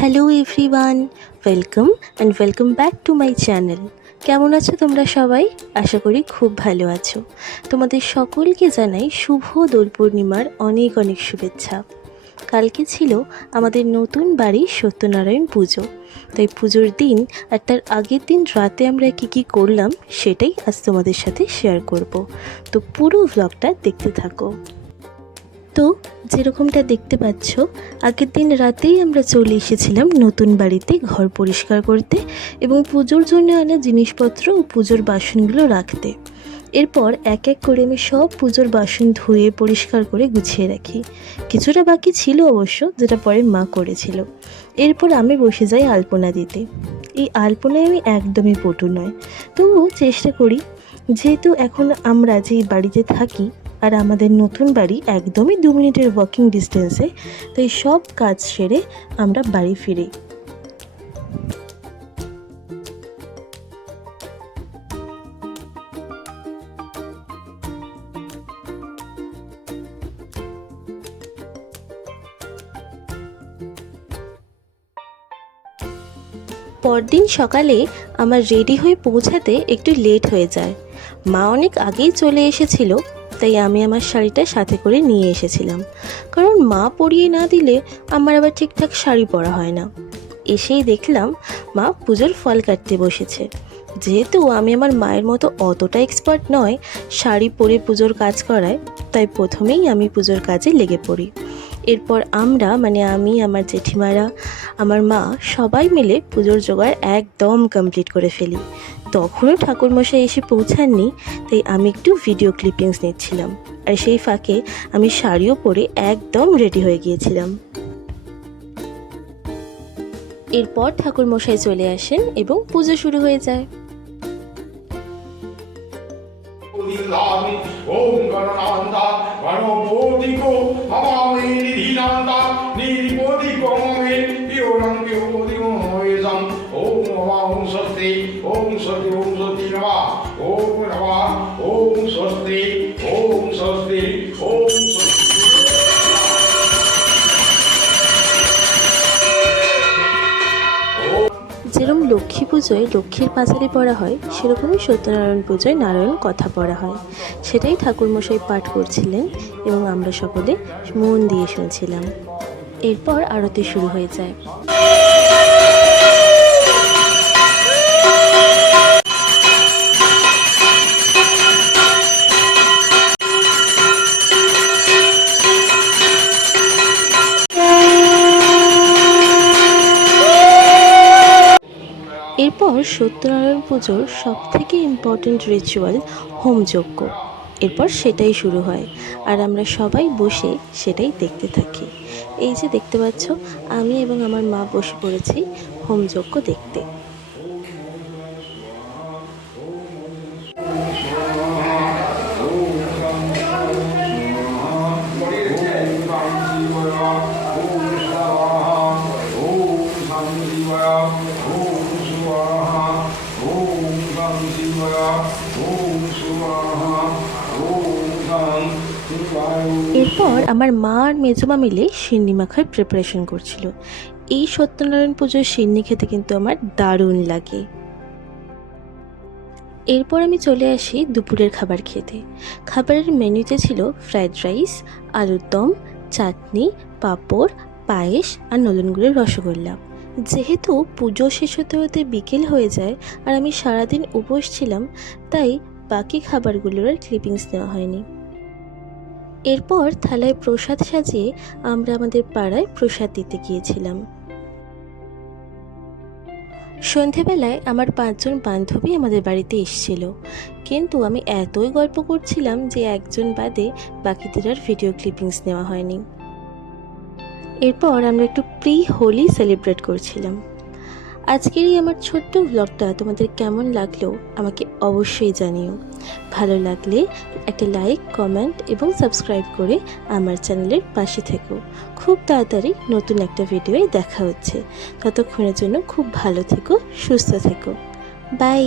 Hello everyone, welcome back to my channel. কেমন আছো তোমরা সবাই? আশা করি খুব ভালো আছো। তোমাদের সকলকে জানাই শুভ দোল পূর্ণিমার অনেক অনেক শুভেচ্ছা। কালকে ছিল আমাদের নতুন বাড়ি সত্যনারায়ণ পুজো। তাই পুজোর দিন আর তার আগের দিন রাতে আমরা কী করলাম সেটাই আজ তোমাদের সাথে শেয়ার করব। তো পুরো ভ্লগটা দেখতে থাকো। তো যেরকমটা দেখতে পাচ্ছ, আগের দিন রাতেই আমরা চলে এসেছিলাম নতুন বাড়িতে ঘর পরিষ্কার করতে এবং পুজোর জন্য আনা জিনিসপত্র ও পুজোর বাসনগুলো রাখতে। এরপর এক এক করে আমি সব পুজোর বাসন ধুয়ে পরিষ্কার করে গুছিয়ে রাখি। কিছুটা বাকি ছিল অবশ্য, যেটা পরে মা করেছিল। এরপর আমি বসে যাই আলপনা দিতে। এই আলপনায় আমি একদমই পটু নয়, তবুও চেষ্টা করি। যেহেতু এখন আমরা যেই বাড়িতে থাকি আর আমাদের নতুন বাড়ি একদমই 2 মিনিটের ওয়াকিং ডিস্টেন্সে, তাই সব কাজ সেরে আমরা বাড়ি ফিরি। পরদিন সকালে আমার রেডি হয়ে পৌঁছাতে একটু লেট হয়ে যায়। মা অনেক আগেই চলে এসেছিল, তাই আমি আমার শাড়িটা সাথে করে নিয়ে এসেছিলাম, কারণ মা পরিয়ে না দিলে আমার আবার ঠিকঠাক শাড়ি পরা হয় না। এসেই দেখলাম মা পুজোর ফল কাটতে বসেছে। যেহেতু আমি আমার মায়ের মতো অতটা এক্সপার্ট নয় শাড়ি পরে পুজোর কাজ করায়, তাই প্রথমেই আমি পুজোর কাজে লেগে পড়ি। এরপর আমরা আমি, আমার জেঠিমারা, আমার মা সবাই মিলে পুজোর জোগাড় একদম কমপ্লিট করে ফেলি। তখনও ঠাকুরমশাই এসে পৌঁছাননি, তাই আমি একটু ভিডিও ক্লিপিংস নিচ্ছিলাম। আর সেই ফাঁকে আমি শাড়িও পরে একদম রেডি হয়ে গিয়েছিলাম। এরপর ঠাকুরমশাই চলে আসেন এবং পুজো শুরু হয়ে যায়। ওম গণনান্তা গণপতিকো ভবামি নিধিনান্তা নিধিপতিকো মমে ইয়োরং বিভূতিকো মহেশং ওম নমঃ ওম স্বস্তি ওম স্বস্তি ওম স্বস্তি নমঃ ওম নমঃ ওম স্বস্তি ওম স্বস্তি ওম স্বস্তি। যেরকম লক্ষ্মী পুজোয় লক্ষ্মীর পাঁচালি পড়া হয়, সেরকমই সত্যনারায়ণ পুজোয় নারায়ণ কথা পড়া হয়। সেটাই ঠাকুরমশাই পাঠ করছিলেন এবং আমরা সকলে মন দিয়ে শুনছিলাম। এরপর আরতি শুরু হয়ে যায়। এরপর সত্যনারায়ণ পুজোর সবথেকে ইম্পর্ট্যান্ট রিচুয়াল হোমযজ্ঞ। এরপর সেটাই শুরু হয় আর আমরা সবাই বসে সেটাই দেখতে থাকি। এই যে দেখতে পাচ্ছ, আমি এবং আমার মা বসে পড়েছি হোমযজ্ঞ দেখতে। এরপর আমার মা আর মেজমা মিলে সিন্নি মাখার প্রিপারেশন করছিল। এই সত্যনারায়ণ পুজোর সিন্নি খেতে কিন্তু আমার দারুণ লাগে। এরপর আমি চলে আসি দুপুরের খাবার খেতে। খাবারের মেনুতে ছিল ফ্রাইড রাইস, আলুর দম, চাটনি, পাঁপড়, পায়েস আর নলেন গুড়ের রসগোল্লা। যেহেতু পুজো শেষ হতে হতে বিকেল হয়ে যায় আর আমি সারাদিন উপোস ছিলাম, তাই বাকি খাবারগুলোর আর ক্লিপিংস নেওয়া হয়নি। এরপর থালায় প্রসাদ সাজিয়ে আমরা আমাদের পাড়ায় প্রসাদ দিতে গিয়েছিলাম। সন্ধেবেলায় আমার 5 জন বান্ধবী আমাদের বাড়িতে এসেছিল, কিন্তু আমি এতই গল্প করছিলাম যে একজন বাদে বাকিদের আর ভিডিও ক্লিপিংস নেওয়া হয়নি। এরপর আমরা একটু প্রি হোলি সেলিব্রেট করছিলাম। আজকের এই আমার ছোট্ট ভ্লগটা তোমাদের কেমন লাগলো আমাকে অবশ্যই জানিও। ভালো লাগলে একটা লাইক, কমেন্ট এবং সাবস্ক্রাইব করে আমার চ্যানেলের পাশে থেকো। খুব তাড়াতাড়ি নতুন একটা ভিডিওয় দেখা হচ্ছে। ততক্ষণের জন্য খুব ভালো থেকো, সুস্থ থেকো। বাই।